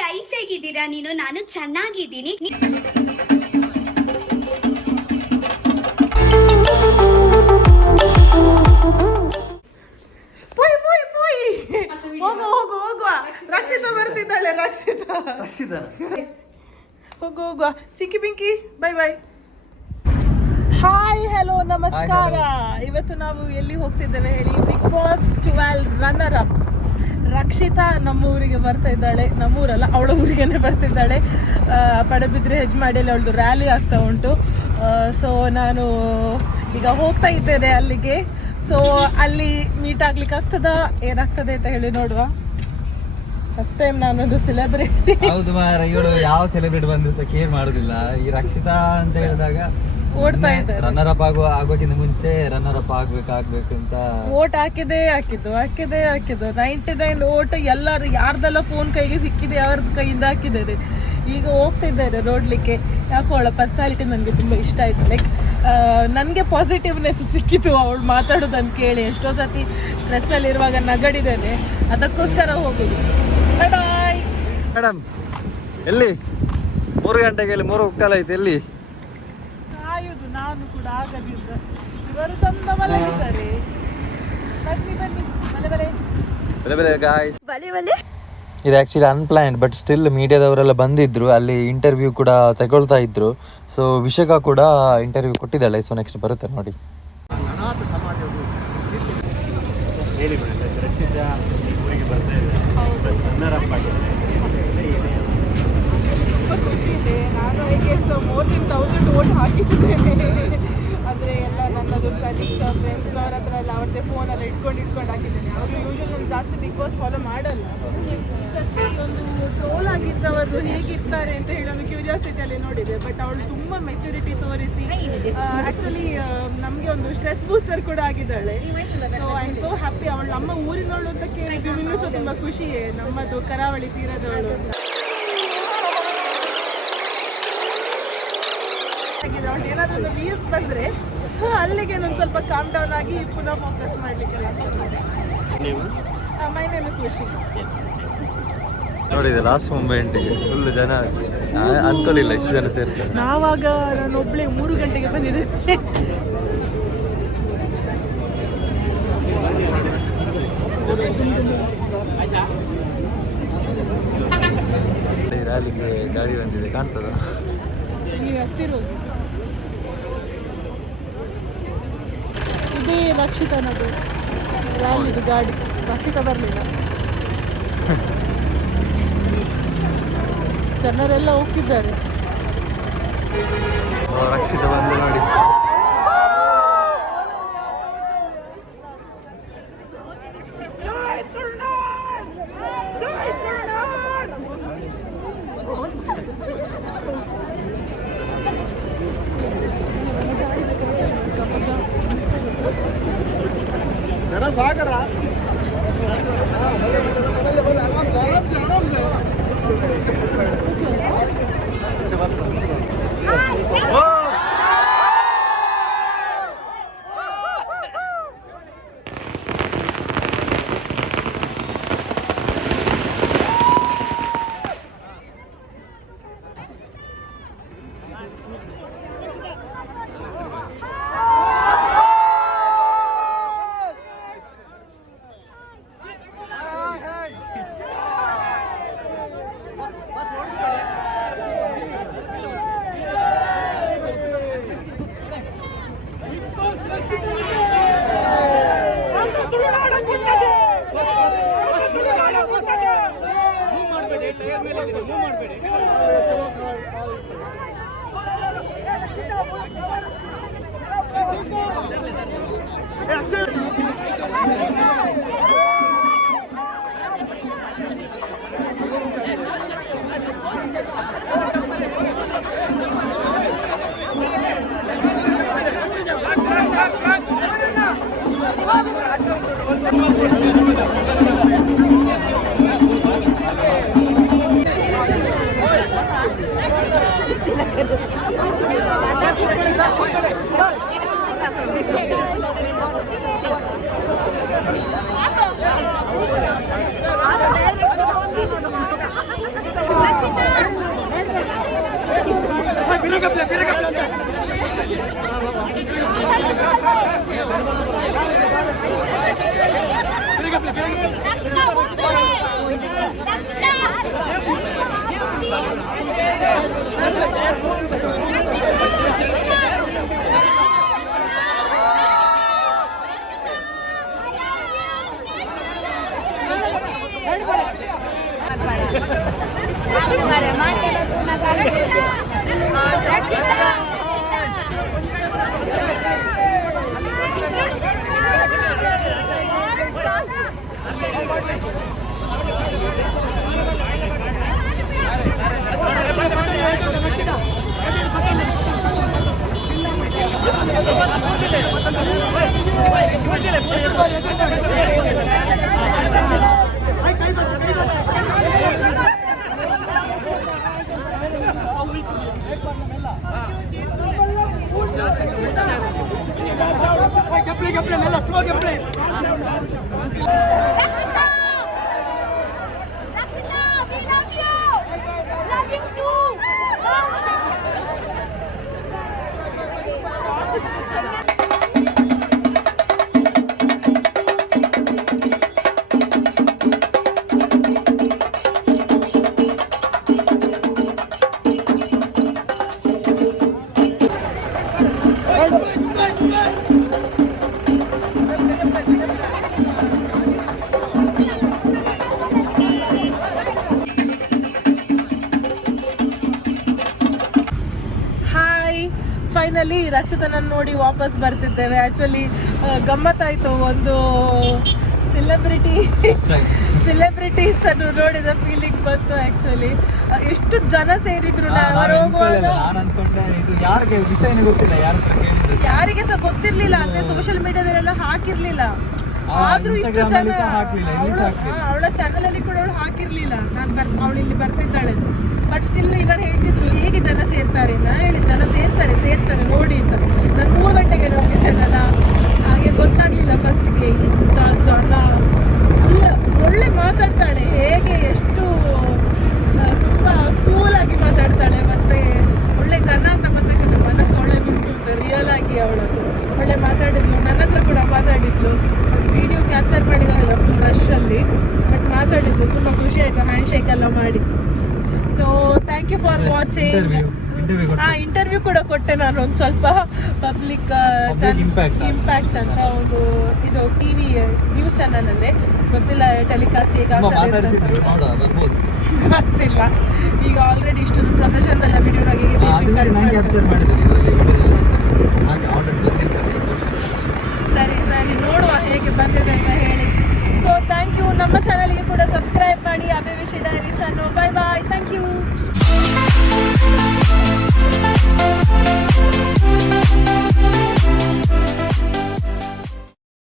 Guys, ಹೇಗಿದ್ದೀರಾ? ನಾನು ಚೆನ್ನಾಗಿದ್ದೀನಿ. ಹೋಗುವ ರಕ್ಷಿತಾ ಬರ್ತಿದ್ದಾಳೆ. ರಕ್ಷಿತಾ ಹೋಗುವ. ಚಿಕ್ಕಿ Pinky bye bye. Hi hello ನಮಸ್ಕಾರ. ಇವತ್ತು ನಾವು ಎಲ್ಲಿ ಹೋಗ್ತಿದ್ದೇವೆ ಹೇಳಿ? Bigg Boss 12 runner up Rakshita ನಮ್ಮ ಊರಿಗೆ ಬರ್ತಾ ಇದ್ದಾಳೆ. ನಮ್ಮೂರಲ್ಲ, ಅವಳ ಊರಿಗೇನೆ ಬರ್ತಿದ್ದಾಳೆ. ಪಡುಬಿದ್ರೆ ಹೆಜ್ಮಾಡಿಯಲ್ಲಿ ಅವಳದು ರ್ಯಾಲಿ ಆಗ್ತಾ ಉಂಟು. ಸೊ ನಾನು ಈಗ ಹೋಗ್ತಾ ಇದ್ದೇನೆ ಅಲ್ಲಿಗೆ. ಸೊ ಅಲ್ಲಿ ಮೀಟ್ ಆಗ್ಲಿಕ್ಕೆ ಆಗ್ತದಾ ಏನಾಗ್ತದೆ ಅಂತ ಹೇಳಿ ನೋಡುವ. ಫಸ್ಟ್ ಟೈಮ್ ನಾನೊಂದು ಸೆಲೆಬ್ರಿಟಿ. ಹೌದು ಮಾರ, ಇವಳು ಯಾವ ಸೆಲೆಬ್ರಿಟಿ ಬಂದ್ರು ಸಹ ಕೇರ್ ಮಾಡುದಿಲ್ಲ. ಈ ರಕ್ಷಿತಾ ಅಂತ ಹೇಳಿದಾಗ ಓಡ್ತಾ ಇದ್ದಾರೆ. ರನ್ನರ್ ಅಪ್ ಆಗೋಕ್ಕಿಂತ ಮುಂಚೆ ರನ್ನರ್ ಅಪ್ ಆಗ್ಬೇಕು ಅಂತ ಓಟ್ ಹಾಕಿದ್ದು 99 ಓಟ್ ಎಲ್ಲರೂ ಯಾರ್ದೆಲ್ಲ ಫೋನ್ ಕೈಗೆ ಸಿಕ್ಕಿದೆ ಅವ್ರದ್ದು ಕೈಯಿಂದ ಹಾಕಿದ್ದಾರೆ. ಈಗ ಹೋಗ್ತಿದ್ದಾರೆ ನೋಡ್ಲಿಕ್ಕೆ. ಯಾಕೋ ಅವಳ ಪರ್ಸನಾಲಿಟಿ ನನಗೆ ತುಂಬ ಇಷ್ಟ ಆಯಿತು. ಲೈಕ್ ನನಗೆ ಪಾಸಿಟಿವ್ನೆಸ್ ಸಿಕ್ಕಿತು ಅವಳು ಮಾತಾಡೋದನ್ನು ಕೇಳಿ. ಎಷ್ಟೋ ಸತಿ ಸ್ಟ್ರೆಸ್ಸಲ್ಲಿರುವಾಗ ನಗಡಿದ್ದೇನೆ, ಅದಕ್ಕೋಸ್ಕರ ಹೋಗೋದು. ಬಾಯ್ ಬಾಯ್ ಮೇಡಮ್. ಎಲ್ಲಿ 3 ಗಂಟೆಗೆ 3:15 ಆಯ್ತು. ಎಲ್ಲಿ ಕಾಯುದು? ನಾನು ಕೂಡ ಆಗದಿಂದ. ಇವರು ಚಂದ ಮಲಗಿದ್ದಾರೆ. ಬನ್ನಿ ಗಾಯ್ಸ್. ಇದು ಆ್ಯಕ್ಚುಲಿ ಅನ್ಪ್ಲ್ಯಾನ್ಡ್, ಬಟ್ ಸ್ಟಿಲ್ ಮೀಡಿಯಾದವರೆಲ್ಲ ಬಂದಿದ್ರು. ಅಲ್ಲಿ ಇಂಟರ್ವ್ಯೂ ಕೂಡ ತಗೊಳ್ತಾ ಇದ್ರು. ಸೊ ವಿಷಕ ಕೂಡ ಇಂಟರ್ವ್ಯೂ ಕೊಟ್ಟಿದ್ದಾಳೆ. ಸೊ ನೆಕ್ಸ್ಟ್ ಬರುತ್ತೆ ನೋಡಿ. ಖುಷಿ ಇದೆ. ನಾನು ಹೇಗೆ ಮೋರ್ ದೆನ್ 1000 ಓಟ್ ಹಾಕಿದ್ದೇನೆ. ಅಂದರೆ ಎಲ್ಲ ನನ್ನದು ಕಲೀಗ್ಸ್ ಫ್ರೆಂಡ್ಸ್ನವ್ರ ಹತ್ರ ಎಲ್ಲ ಅವ್ರದ್ದೇ ಫೋನೆಲ್ಲ ಇಟ್ಕೊಂಡು ಹಾಕಿದ್ದೇನೆ. ಅವರು ಯೂಶಲಿ ನಾನು ಜಾಸ್ತಿ ಬಿಗ್ ಬಾಸ್ ಫಾಲೋ ಮಾಡಲ್ಲ. ಈ ಸರ್ತಿ ಒಂದು ಟ್ರೋಲ್ ಆಗಿದ್ದವರು ಹೇಗಿರ್ತಾರೆ ಅಂತ ಹೇಳಿ ಒಂದು ಕ್ಯೂರಿಯಾಸಿಟಿಯಲ್ಲಿ ನೋಡಿದೆ. ಬಟ್ ಅವಳು ತುಂಬ ಮೆಚುರಿಟಿ ತೋರಿಸಿ ಆ್ಯಕ್ಚುಲಿ ನಮಗೆ ಒಂದು ಸ್ಟ್ರೆಸ್ ಬೂಸ್ಟರ್ ಕೂಡ ಆಗಿದ್ದಾಳೆ. So I am so happy. ಅವಳು ನಮ್ಮ ಊರಿನವಳು ಅಂತ ಕೇಳಿದ್ದು ಇನ್ನೂ ಸಹ ತುಂಬ ಖುಷಿಯೇ. ನಮ್ಮದು ಕರಾವಳಿ ತೀರದವಳು ಅಂತ. ಅವ್ಳು ಏನಾದರೂ ಒಂದು ರೀಲ್ಸ್ ಬಂದರೆ ಅಲ್ಲಿಗೆ ಒಂದು ಸ್ವಲ್ಪ ಕಾಮ್ ಡೌನ್ ಆಗಿ ಪುನಃ ಫೋಕಸ್ ಮಾಡಲಿಕ್ಕೆಲ್ಲ. My name is Vishi. ನೋಡಿದೆ ಲಾಸ್ಟ್ ಮೂಮೆಂಟಿಗೆ ಫುಲ್ ಜನ ಅನ್ಕೊಳ್ಳಿಲ್ಲ ಇಷ್ಟು ಜನ ಸೇರ್ತಾರೆ. ನಾವಾಗ ನಾನು ಒಬ್ಬಳೇ 3 ಗಂಟೆಗೆ ಬಂದಿದ್ದೆ. ರ್ಯಾಲಿಗೆ ಗಾಡಿ ಬಂದಿದೆ, ಕಾಣ್ತದ? ನೀವು ಹತ್ತಿರೋದು ಇದೇ ರಕ್ಷಿತನದು ರ್ಯಾಲಿದು ಗಾಡಿ. ರಕ್ಷಿತ ಬರಲಿಲ್ಲ. ಜನರೆಲ್ಲ ಹೋಗ್ತಿದ್ದಾರೆ. ರಕ್ಷಿತ ಬಂದು ನೋಡಿ. ಸಾಗರ ಫೈನಲಿ ರಕ್ಷಿತನನ್ನು ನೋಡಿ ವಾಪಸ್ ಬರ್ತಿದ್ದೇವೆ. ಆ್ಯಕ್ಚುಲಿ ಗಮ್ಮತ್ತಾಯಿತು, ಒಂದು ಸೆಲೆಬ್ರಿಟೀಸ್ ಅನ್ನು ನೋಡಿದ ಫೀಲಿಂಗ್ ಬಂತು. ಆ್ಯಕ್ಚುಲಿ ಎಷ್ಟು ಜನ ಸೇರಿದ್ರು, ಯಾರಿಗೆ ಸಹ ಗೊತ್ತಿರ್ಲಿಲ್ಲ, ಅಂದ್ರೆ ಸೋಷಿಯಲ್ ಮೀಡಿಯಾದಲ್ಲೆಲ್ಲ ಹಾಕಿರ್ಲಿಲ್ಲ. ಆದ್ರೂ ಇಷ್ಟು ಜನ, ಅವಳ ಚಾನಲ್ ಅಲ್ಲಿ ಕೂಡ ಅವಳು ಹಾಕಿರ್ಲಿಲ್ಲ ಅವಳು ಇಲ್ಲಿ ಬರ್ತಿದ್ದಾಳೆ. ಬಟ್ ಸ್ಟಿಲ್ ಇವರು ಹೇಳ್ತಿದ್ರು ಹೇಗೆ ಜನ ಸೇರ್ತಾರೆ. ನಾ ಹೇಳಿ ಜನ ಸೇರ್ತಾರೆ ನೋಡಿ ಅಂತ. ನಾನು 3 ಗಂಟೆಗೆ ನೋಡಿದ್ದೇನಲ್ಲ, ಹಾಗೆ ಗೊತ್ತಾಗ್ಲಿಲ್ಲ ಫಸ್ಟ್ಗೆ ಇಂಥ ಜನ. ಒಳ್ಳೆ ಮಾತಾಡ್ತಾಳೆ, ಹೇಗೆ ಎಷ್ಟು ತುಂಬ ಕೂಲಾಗಿ ಮಾತಾಡ್ತಾಳೆ, ಮತ್ತೆ ಒಳ್ಳೆ ಜನ ಅಂತ ಗೊತ್ತಾಗ್ತದೆ. ಮನಸ್ಸು ಒಳ್ಳೆ ಬಿಟ್ಟು ರಿಯಲ್ ಆಗಿ ಅವಳದು ಒಳ್ಳೆ ಮಾತಾಡಿದ್ಲು. ನನ್ನ ಹತ್ರ ಕೂಡ ಮಾತಾಡಿದ್ಲು. ವಿಡಿಯೋ ಕ್ಯಾಪ್ಚರ್ ಮಾಡಿದಾಗಲ್ಲ ಫುಲ್ ರಶಲ್ಲಿ, ಬಟ್ ಮಾತಾಡಿದ್ಲು. ತುಂಬ ಖುಷಿ ಆಯಿತು ಹ್ಯಾಂಡ್ ಶೇಕ್ ಎಲ್ಲ ಮಾಡಿ. So thank you for watching. Interview ಕೂಡ ಕೊಟ್ಟೆ ನಾನು ಒಂದು ಸ್ವಲ್ಪ. ಪಬ್ಲಿಕ್ ಇಂಪ್ಯಾಕ್ಟ್ ಅಂತ ಒಂದು ಇದು ಟಿವಿ ನ್ಯೂಸ್ ಚಾನಲಲ್ಲಿ, ಗೊತ್ತಿಲ್ಲ ಟೆಲಿಕಾಸ್ಟ್ ಹೇಗೆ ಗೊತ್ತಿಲ್ಲ. ಈಗ ಆಲ್ರೆಡಿ ಇಷ್ಟೊಂದು ಪ್ರೊಸೆಷನ್ ಎಲ್ಲ ವಿಡಿಯೋ ಸರಿ ನೋಡುವ ಹೇಗೆ ಬಂದಿದೆ ಅಂತ ಹೇಳಿ. So thank you. ನಮ್ಮ ಚಾನಲ್ಗೆ ಕೂಡ